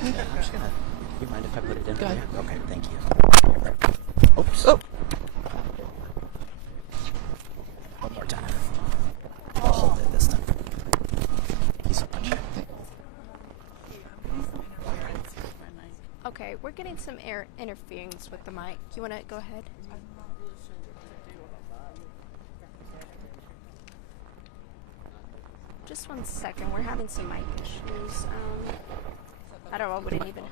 I'm just gonna. You mind if I put it in? Go ahead. Okay, thank you. Oops. Oh. One more time. I'll hold it this time. Thank you so much. Okay, we're getting some air interference with the mic. You want to go ahead? Just 1 second. We're having some mic issues. I don't know. I wouldn't even.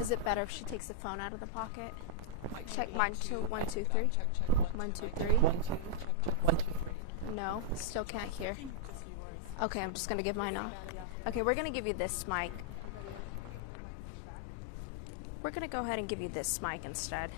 Is it better if she takes the phone out of the pocket? Check mine. 2, 1, 2, 3. 1, 2, 3. 1, 2, 1, 2, 3. No, still can't hear. Okay, I'm just gonna give mine off. Okay, we're gonna give you this mic. We're gonna go ahead and give you this mic instead.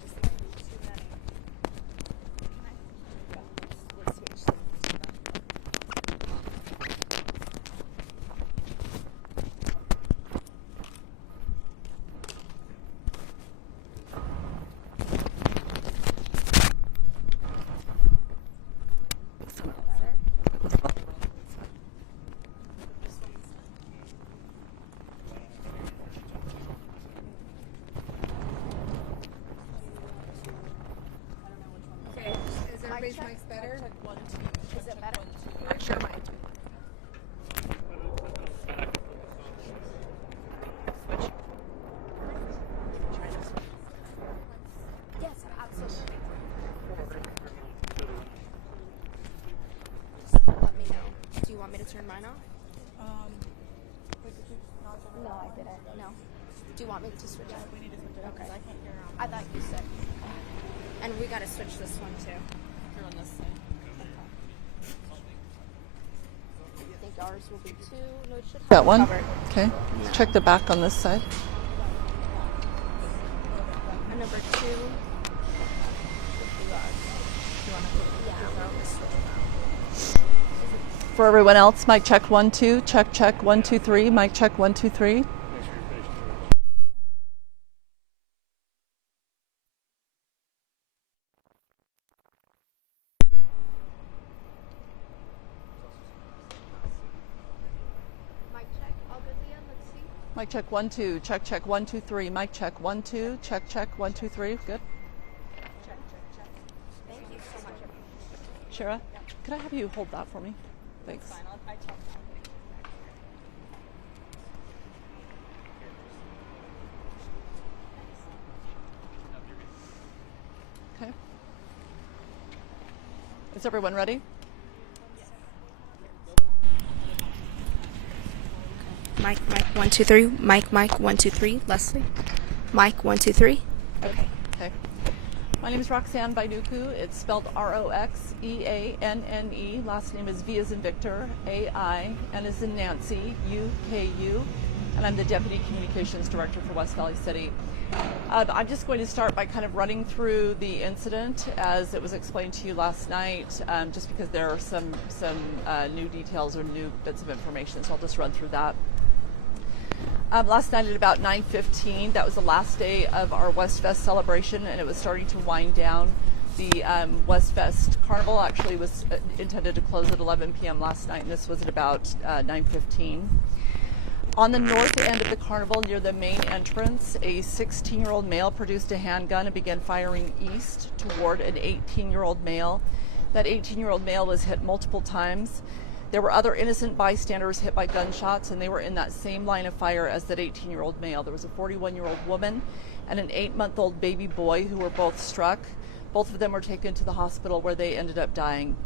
Everybody's mic's better? Is it better? Sure, mine. Yes, absolutely. Just let me know. Do you want me to turn mine off? No, I didn't. No. Do you want me to switch it? We need to switch it. Okay. I can't hear her. I thought you said. And we gotta switch this one too. You're on this side. I think ours will be 2. No, it should have That one? covered. Okay. No. Check the back on this side. And number 2. For everyone else, mic check 1, 2. Check, check 1, 2, 3. Mic check 1, 2, 3. Mic check 1, 2. Check, check 1, 2, 3. Mic check 1, 2. Check, check 1, 2, 3. Good. Thank you so much. Shara, could I have you hold that for me? Thanks. Okay. Is everyone ready? Mic, 1, 2, 3. Mic, 1, 2, 3. Leslie. Mic, 1, 2, 3. Okay. Okay. My name is Roxanne Baiduku. It's spelled Roxeanne. Last name is V as in Victor, A-I, N as in Nancy, U-K-U. And I'm the Deputy Communications Director for West Valley City. I'm just going to start by kind of running through the incident as it was explained to you last night, just because there are some new details or new bits of information, so I'll just run through that. Last night at about 9:15, that was the last day of our WestFest celebration, and it was starting to wind down. The WestFest Carnival actually was intended to close at 11 p.m. last night, and this was at about 9:15. On the north end of the carnival, near the main entrance, a 16-year-old male produced a handgun and began firing east toward an 18-year-old male. That 18-year-old male was hit multiple times. There were other innocent bystanders hit by gunshots, and they were in that same line of fire as that 18-year-old male. There was a 41-year-old woman and an 8-month-old baby boy who were both struck. Both of them were taken to the hospital where they ended up dying.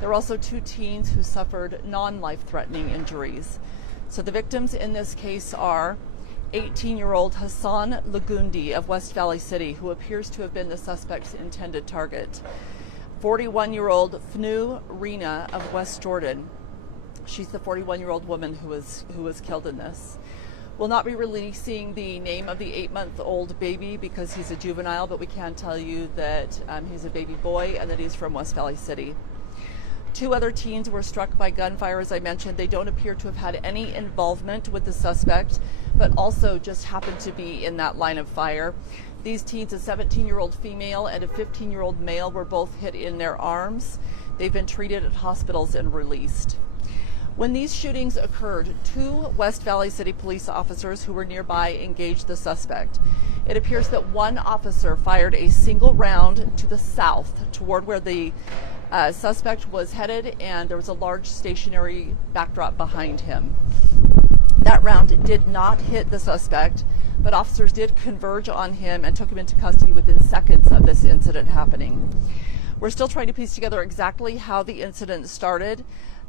There were also 2 teens who suffered non-life-threatening injuries. So the victims in this case are 18-year-old Hassan Lagundi of West Valley City, who appears to have been the suspect's intended target. 41-year-old Fnu Rena of West Jordan. She's the 41-year-old woman who was killed in this. We'll not be releasing the name of the 8-month-old baby because he's a juvenile, but we can tell you that he's a baby boy and that he's from West Valley City. 2 other teens were struck by gunfire, as I mentioned. They don't appear to have had any involvement with the suspect, but also just happened to be in that line of fire. These teens, a 17-year-old female and a 15-year-old male, were both hit in their arms. They've been treated at hospitals and released. When these shootings occurred, 2 West Valley City police officers who were nearby engaged the suspect. It appears that one officer fired a single round to the south toward where the suspect was headed, and there was a large stationary backdrop behind him. That round did not hit the suspect, but officers did converge on him and took him into custody within seconds of this incident happening. We're still trying to piece together exactly how the incident started.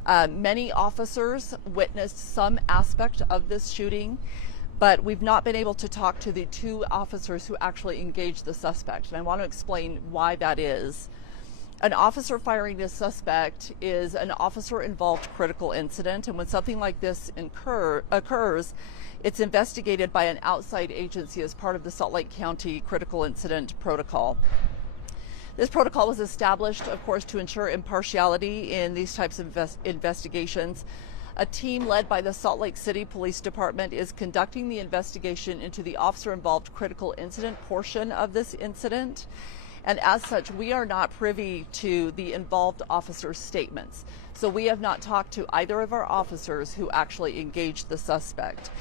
Many officers witnessed some aspect of this shooting, but we've not been able to talk to the 2 officers who actually engaged the suspect, and I want to explain why that is. An officer firing this suspect is an officer-involved critical incident, and when something like this occurs, it's investigated by an outside agency as part of the Salt Lake County Critical Incident Protocol. This protocol was established, of course, to ensure impartiality in these types of investigations. A team led by the Salt Lake City Police Department is conducting the investigation into the officer-involved critical incident portion of this incident. And as such, we are not privy to the involved officers' statements. So we have not talked to either of our officers who actually engaged the suspect.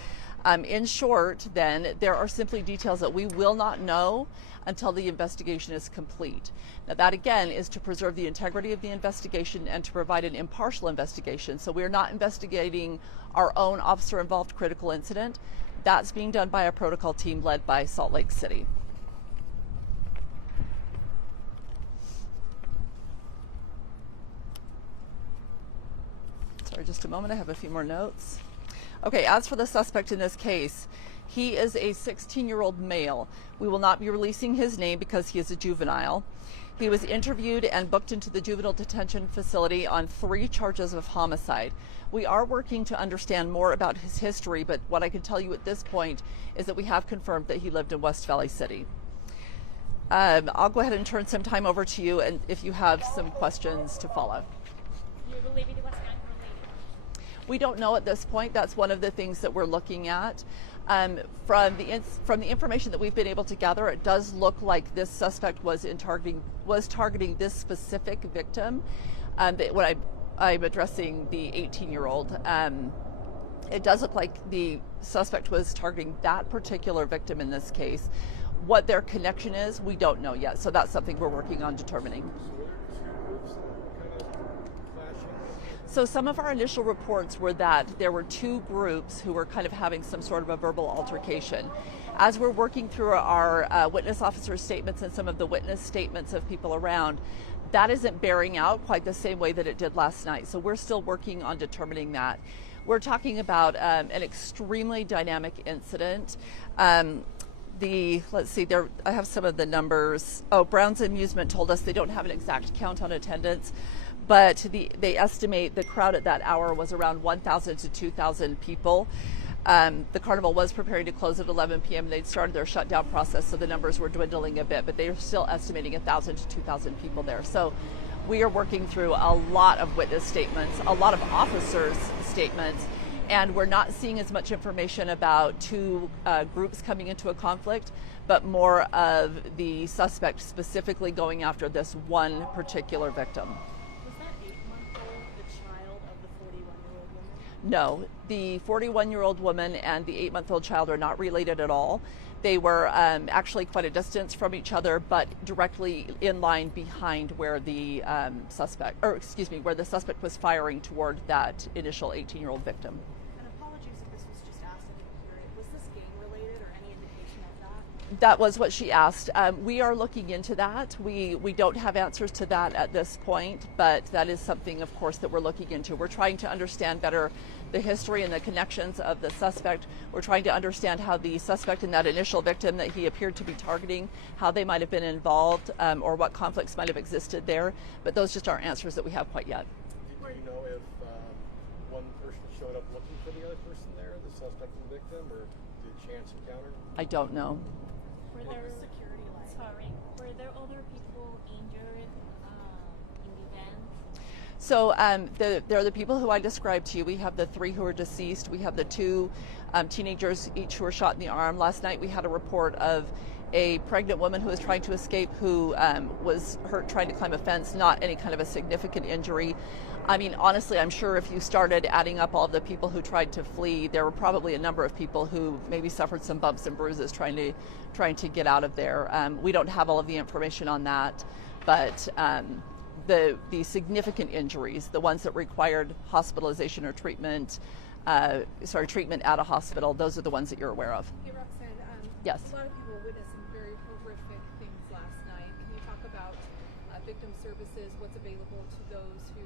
In short, then, there are simply details that we will not know until the investigation is complete. Now, that again is to preserve the integrity of the investigation and to provide an impartial investigation. So we're not investigating our own officer-involved critical incident. That's being done by a protocol team led by Salt Lake City. Sorry, just a moment. I have a few more notes. Okay, as for the suspect in this case, he is a 16-year-old male. We will not be releasing his name because he is a juvenile. He was interviewed and booked into the juvenile detention facility on 3 charges of homicide. We are working to understand more about his history, but what I can tell you at this point is that we have confirmed that he lived in West Valley City. I'll go ahead and turn some time over to you, and if you have some questions to follow. We don't know at this point. That's one of the things that we're looking at. From the information that we've been able to gather, it does look like this suspect was targeting this specific victim. When I'm addressing the 18-year-old, it does look like the suspect was targeting that particular victim in this case. What their connection is, we don't know yet. So that's something we're working on determining. So some of our initial reports were that there were 2 groups who were kind of having some sort of a verbal altercation. As we're working through our witness officer statements and some of the witness statements of people around, that isn't bearing out quite the same way that it did last night. So we're still working on determining that. We're talking about an extremely dynamic incident. Let's see, I have some of the numbers. Brown's Amusement told us they don't have an exact count on attendance, but they estimate the crowd at that hour was around 1,000 to 2,000 people. The carnival was preparing to close at 11 p.m. They'd started their shutdown process, so the numbers were dwindling a bit, but they are still estimating 1,000 to 2,000 people there. So we are working through a lot of witness statements, a lot of officers' statements, and we're not seeing as much information about 2 groups coming into a conflict, but more of the suspect specifically going after this one particular victim. No, the 41-year-old woman and the 8-month-old child are not related at all. They were actually quite a distance from each other, but directly in line behind where the where the suspect was firing toward that initial 18-year-old victim. And apologies if this was just asked, I didn't hear it. Was this gang-related or any indication of that? That was what she asked. We are looking into that. We don't have answers to that at this point, but that is something, of course, that we're looking into. We're trying to understand better the history and the connections of the suspect. We're trying to understand how the suspect and that initial victim that he appeared to be targeting, how they might have been involved, or what conflicts might have existed there. But those just aren't answers that we have quite yet. Do you know if one person showed up looking for the other person there, the suspect and the victim, or did chance encounter? I don't know. Were there other people injured in the event? So there are the people who I described to you. We have the 3 who are deceased. We have the 2 teenagers, each who were shot in the arm. Last night we had a report of a pregnant woman who was trying to escape, who was hurt trying to climb a fence, not any kind of a significant injury. I mean, honestly, I'm sure if you started adding up all of the people who tried to flee, there were probably a number of people who maybe suffered some bumps and bruises trying to get out of there. We don't have all of the information on that, but the significant injuries, the ones that required hospitalization or treatment, treatment at a hospital, those are the ones that you're aware of. Hey, Roxanne, Yes. a lot of people witnessed some very horrific things last night. Can you talk about victim services, what's available to those who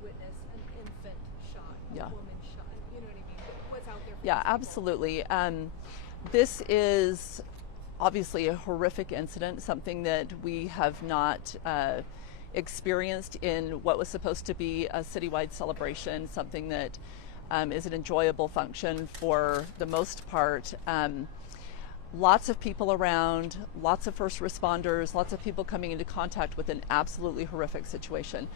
witnessed an infant shot, a Yeah. woman shot? You know what I mean? What's out there for Yeah, these people? absolutely. This is obviously a horrific incident, something that we have not experienced in what was supposed to be a citywide celebration, something that is an enjoyable function for the most part. Lots of people around, lots of first responders, lots of people coming into contact with an absolutely horrific situation.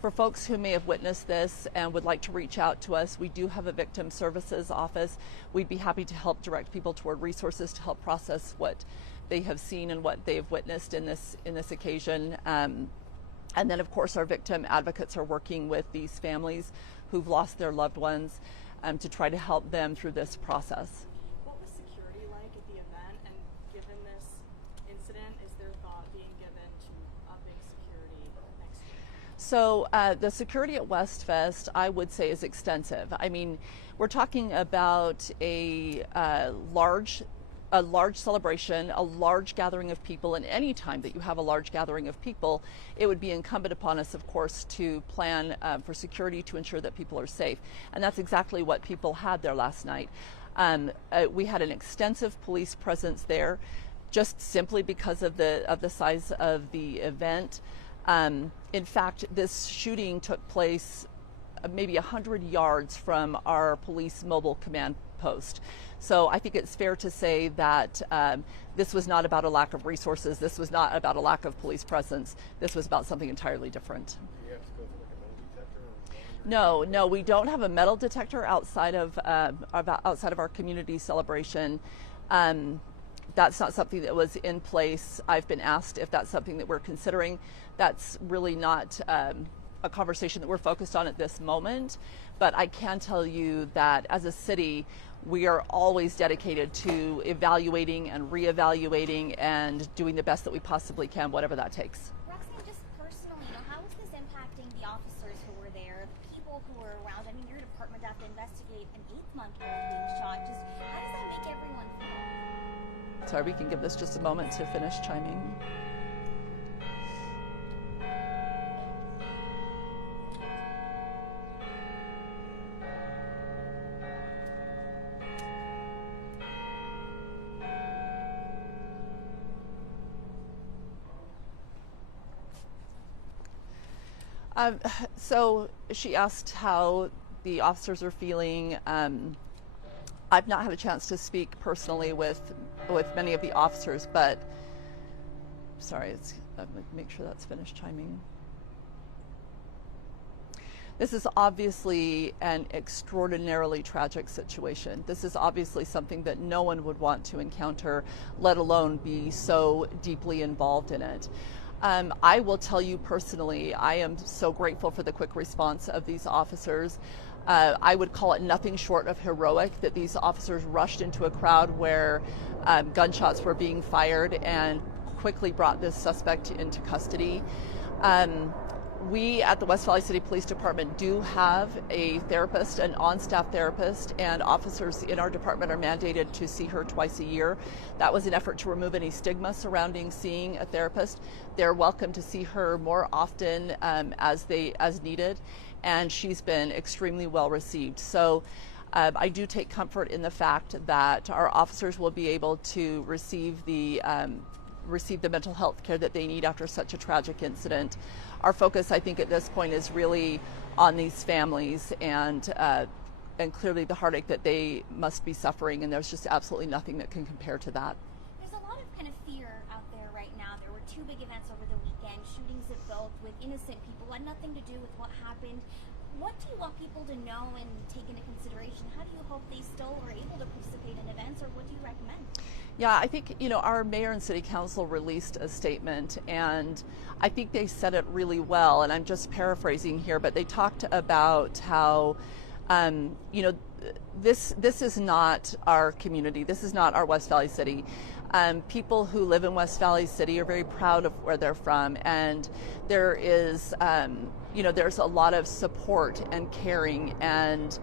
For folks who may have witnessed this and would like to reach out to us, we do have a victim services office. We'd be happy to help direct people toward resources to help process what they have seen and what they've witnessed in this occasion. And then, of course, our victim advocates are working with these families who've lost their loved ones to try to help them through this process. What was security like at the event? And given this incident, is there thought being given to upping security next year? So the security at WestFest, I would say, is extensive. I mean, we're talking about a large celebration, a large gathering of people, and any time that you have a large gathering of people, it would be incumbent upon us, of course, to plan for security to ensure that people are safe. And that's exactly what people had there last night. We had an extensive police presence there, just simply because of the size of the event. In fact, this shooting took place maybe 100 yards from our police mobile command post. So I think it's fair to say that this was not about a lack of resources. This was not about a lack of police presence. This was about something entirely different. Do you have to go through like a metal detector? No, we don't have a metal detector outside of our community celebration. That's not something that was in place. I've been asked if that's something that we're considering. That's really not a conversation that we're focused on at this moment. But I can tell you that as a city, we are always dedicated to evaluating and reevaluating and doing the best that we possibly can, whatever that takes. Roxanne, just personally, how is this impacting the officers who were there, the people who were around? I mean, your department has to investigate an 8-month-old being shot. Just how does that make everyone feel? Sorry, we can give this just a moment to finish chiming. So she asked how the officers are feeling. I've not had a chance to speak personally with many of the officers, but sorry, make sure that's finished chiming. This is obviously an extraordinarily tragic situation. This is obviously something that no one would want to encounter, let alone be so deeply involved in it. I will tell you personally, I am so grateful for the quick response of these officers. I would call it nothing short of heroic that these officers rushed into a crowd where gunshots were being fired and quickly brought this suspect into custody. We at the West Valley City Police Department do have a therapist, an on-staff therapist, and officers in our department are mandated to see her twice a year. That was an effort to remove any stigma surrounding seeing a therapist. They're welcome to see her more often as needed, and she's been extremely well received. So I do take comfort in the fact that our officers will be able to receive the mental health care that they need after such a tragic incident. Our focus, I think, at this point is really on these families and clearly the heartache that they must be suffering, and there's just absolutely nothing that can compare to that. There's a lot of kind of fear out there right now. There were 2 big events over the weekend, shootings at both with innocent people, had nothing to do with what happened. What do you want people to know and take into consideration? How do you hope they still are able to participate in events, or what do you recommend? Yeah, I think, our mayor and city council released a statement, and I think they said it really well, and I'm just paraphrasing here, but they talked about how, this is not our community. This is not our West Valley City. People who live in West Valley City are very proud of where they're from, and there is, there's a lot of support and caring and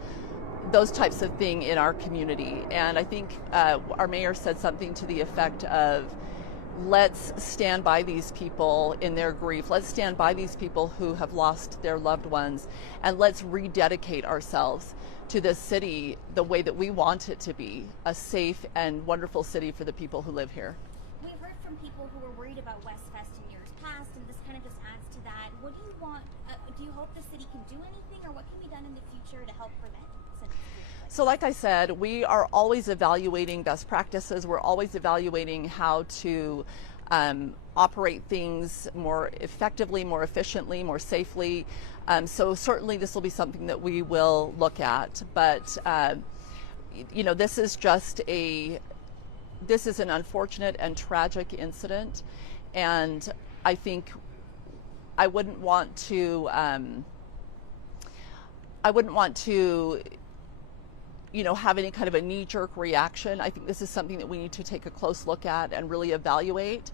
those types of thing in our community. And I think our mayor said something to the effect of, let's stand by these people in their grief. Let's stand by these people who have lost their loved ones, and let's rededicate ourselves to this city the way that we want it to be, a safe and wonderful city for the people who live here. We've heard from people who were worried about WestFest in years past, and this kind of just adds to that. What do you want? Do you hope the city can do anything, or what can be done in the future to help prevent? So like I said, we are always evaluating best practices. We're always evaluating how to operate things more effectively, more efficiently, more safely. So certainly this will be something that we will look at. But, this is just this is an unfortunate and tragic incident. And I think I wouldn't want to have any kind of a knee-jerk reaction. I think this is something that we need to take a close look at and really evaluate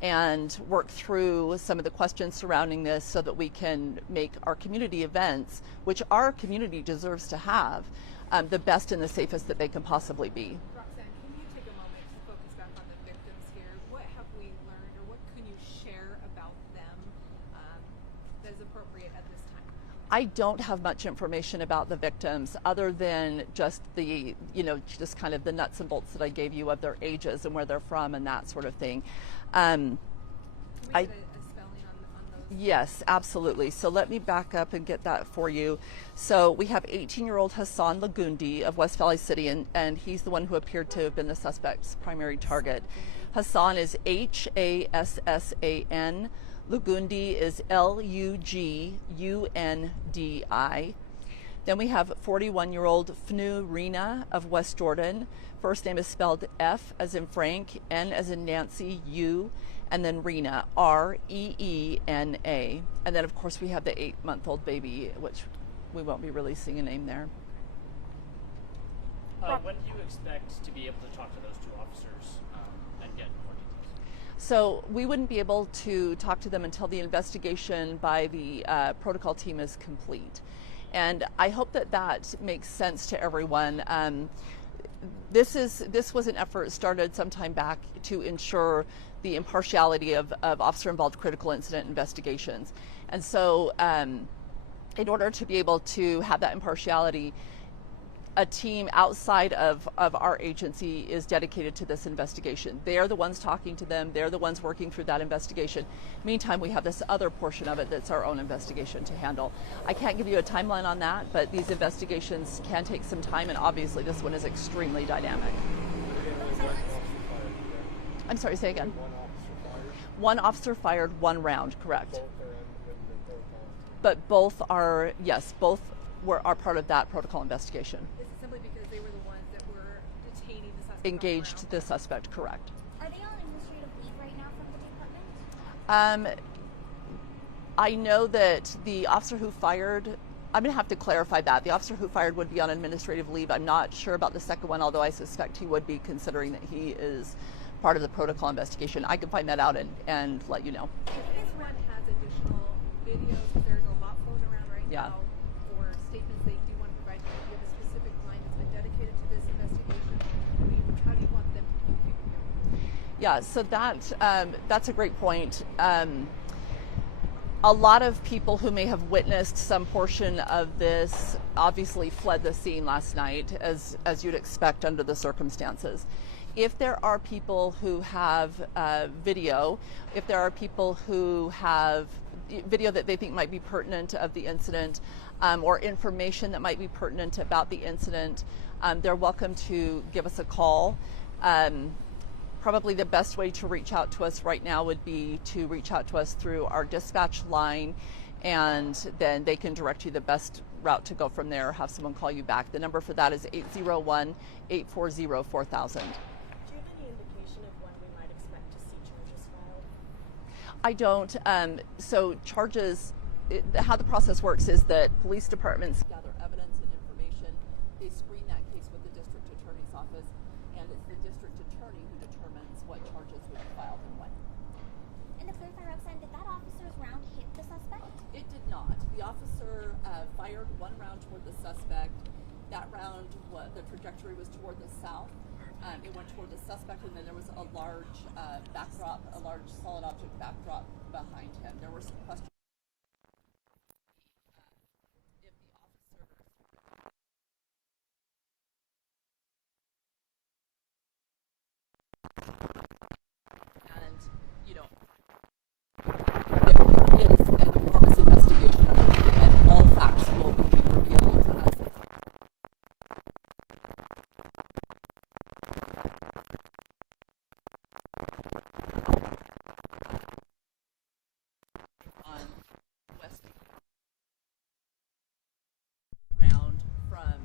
and work through some of the questions surrounding this so that we can make our community events, which our community deserves to have, the best and the safest that they can possibly be. Roxanne, can you take a moment to focus back on the victims here? What have we learned, or what can you share about them that is appropriate at this time? I don't have much information about the victims other than just just kind of the nuts and bolts that I gave you of their ages and where they're from and that sort of thing. Can we get a spelling on those? Yes, absolutely. So let me back up and get that for you. So we have 18-year-old Hassan Lagundi of West Valley City, and he's the one who appeared to have been the suspect's primary target. Hassan is Hassan. Lugundi is Lugundi. Then we have 41-year-old Fnu Rena of West Jordan. First name is spelled F as in Frank, N as in Nancy, U, and then Rena, Reena. And then, of course, we have the 8-month-old baby, which we won't be releasing a name there. When do you expect to be able to talk to those two officers and get more details? So we wouldn't be able to talk to them until the investigation by the protocol team is complete. And I hope that makes sense to everyone. This was an effort started sometime back to ensure the impartiality of officer-involved critical incident investigations. And so in order to be able to have that impartiality, a team outside of our agency is dedicated to this investigation. They're the ones talking to them. They're the ones working through that investigation. Meantime, we have this other portion of it that's our own investigation to handle. I can't give you a timeline on that, but these investigations can take some time, and obviously this one is extremely dynamic. I'm sorry, say again. One officer fired, one round, correct. But both are, yes, both are part of that protocol investigation. Is it simply because they were the ones that were detaining the suspect? Engaged the suspect, correct. Are they on administrative leave right now from the department? I know that the officer who fired, I'm going to have to clarify that. The officer who fired would be on administrative leave. I'm not sure about the second one, although I suspect he would be, considering that he is part of the protocol investigation. I can find that out and let you know. If this one has additional videos, because there's a lot floating around right now, or statements they do want to provide, do you have a specific line that's been dedicated to this investigation? How do you want them to communicate? Yeah, so that's a great point. A lot of people who may have witnessed some portion of this obviously fled the scene last night, as you'd expect under the circumstances. If there are people who have video, if there are people who have video that they think might be pertinent of the incident, or information that might be pertinent about the incident, they're welcome to give us a call. Probably the best way to reach out to us right now would be to reach out to us through our dispatch line, and then they can direct you the best route to go from there, or have someone call you back. The number for that is 801-840-4000. Do you have any indication of when we might expect to see charges filed? I don't. So charges, how the process works is that police departments gather evidence and information. They screen that case with the district attorney's office, and it's the district attorney who determines what charges will be filed and when. And to clarify, Roxanne, did that officer's round hit the suspect? It did not. The officer fired one round toward the suspect. That round, the trajectory was toward the south. It went toward the suspect, and then there was a large backdrop, a large solid object backdrop behind him. There were some questions. If the officer and there is an enormous investigation underway, and all facts will be revealed as on west round from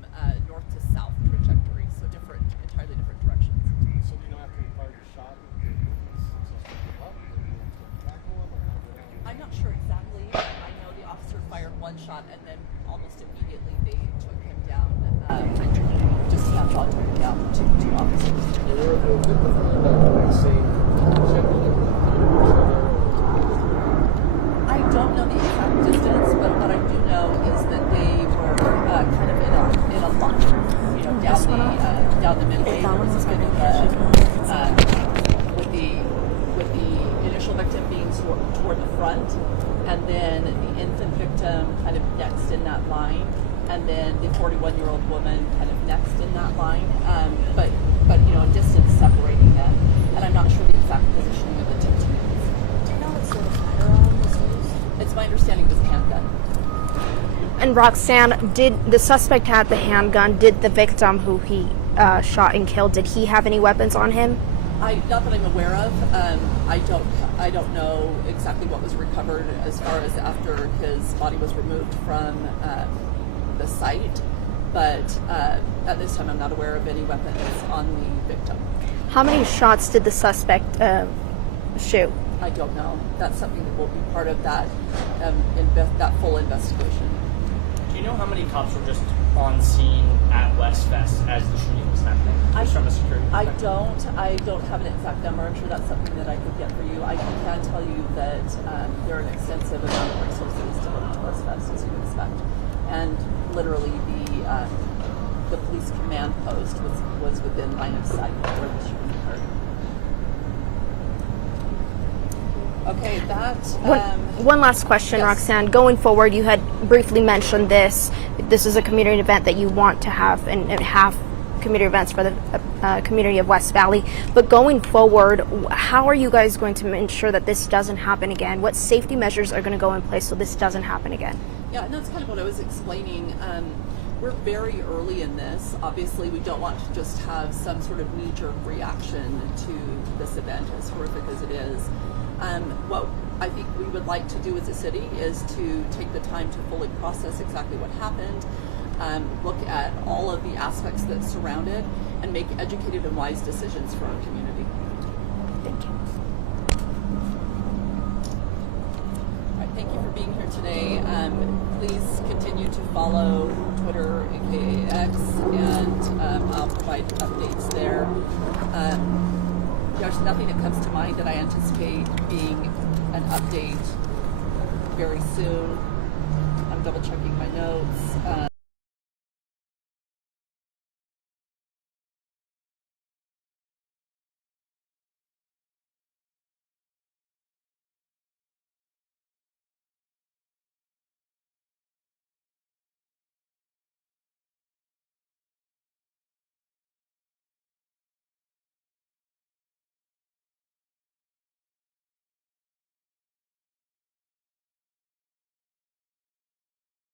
north to south trajectory, so entirely different directions. So do you know after he fired the shot, did the suspect give up? Did he have to tackle him, or how did it go? I'm not sure exactly. I know the officer fired one shot, and then almost immediately they took him down. Just snapped on him down to two officers. Were the victims really like the same general I don't know the exact distance, but what I do know is that they were kind of in a line, down the midway. There was a bit of with the initial victim being toward the front, and then the infant victim kind of next in that line, and then the 41-year-old woman kind of next in that line, but a distance separating them, and I'm not sure the exact positioning of the two teams. Do you know what sort of firearm this was? It's my understanding it was a handgun. And Roxanne, did the suspect have the handgun? Did the victim who he shot and killed, did he have any weapons on him? Not that I'm aware of. I don't know exactly what was recovered as far as after his body was removed from the site, but at this time I'm not aware of any weapons on the victim. How many shots did the suspect shoot? I don't know. That's something that will be part of that that full investigation. Do you know how many cops were just on scene at WestFest as the shooting was happening? Just from a security perspective? I don't have an exact number. I'm sure that's something that I could get for you. I can tell you that there are an extensive amount of resources devoted to WestFest, as you would expect, and literally the police command post was within line of sight where the shooting occurred. Okay, One last question, yes. Roxanne. Going forward, you had briefly mentioned this. This is a community event that you want to have and have community events for the community of West Valley. But going forward, how are you guys going to ensure that this doesn't happen again? What safety measures are going to go in place so this doesn't happen again? Yeah, and that's kind of what I was explaining. We're very early in this. Obviously, we don't want to just have some sort of knee-jerk reaction to this event, as horrific as it is. What I think we would like to do as a city is to take the time to fully process exactly what happened, look at all of the aspects that surround it, and make educated and wise decisions for our community. Thank you. All right, thank you for being here today. Please continue to follow Twitter, aka X, and I'll provide updates there. There's nothing that comes to mind that I anticipate being an update very soon. I'm double checking my notes.